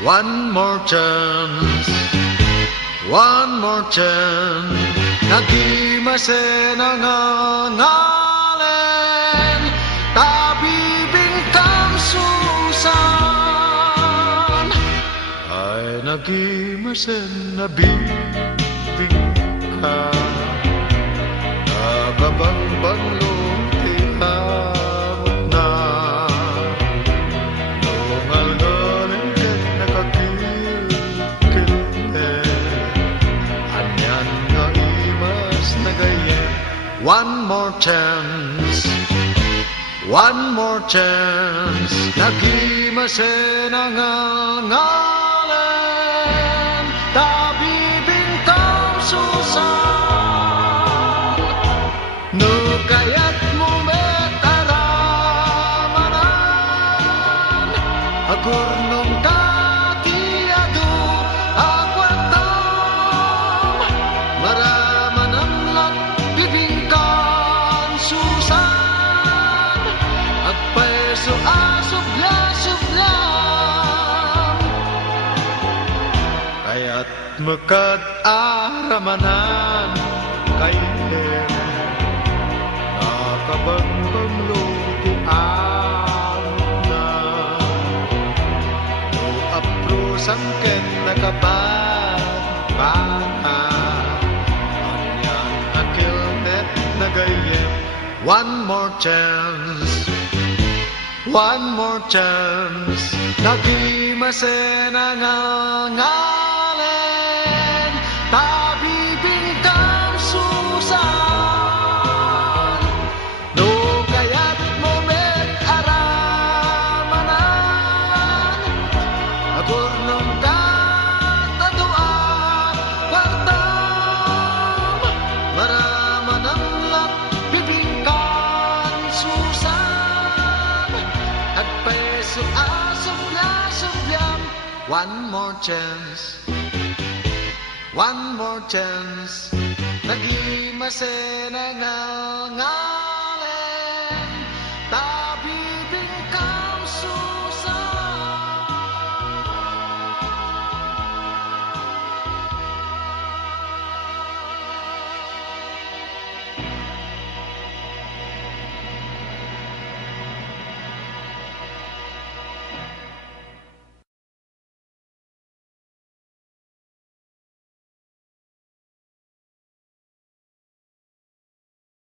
One more chance, one more chance. Nagimase nangangalen, tabibing kang susan. Ay nagimase nabibing ka, nagabang tihamot na. Nungal-galing ket nakakil-kil anyan nga imas nagaya. One more chance, one more chance. Nagimase nangangalen, tabibing kang susan. No kaya't mo met aramanan, agurnong katiado akwatam, maraman ang bibingkan susan, agpeso asubla-sublam, kaya't mekat aramanan kayo nakabangbang lutuan na. No apro sangken nakabata, anyan akil net nagaya. One more chance, one more chance. Nagimase nangangalen, tabibing kang susan. No kaya't mo met aramanan, agurnong katadua kwartam, maraman ang bibingkan susan, agpeso asubla-subyam. One more chance, one more chance. Nagimase na nga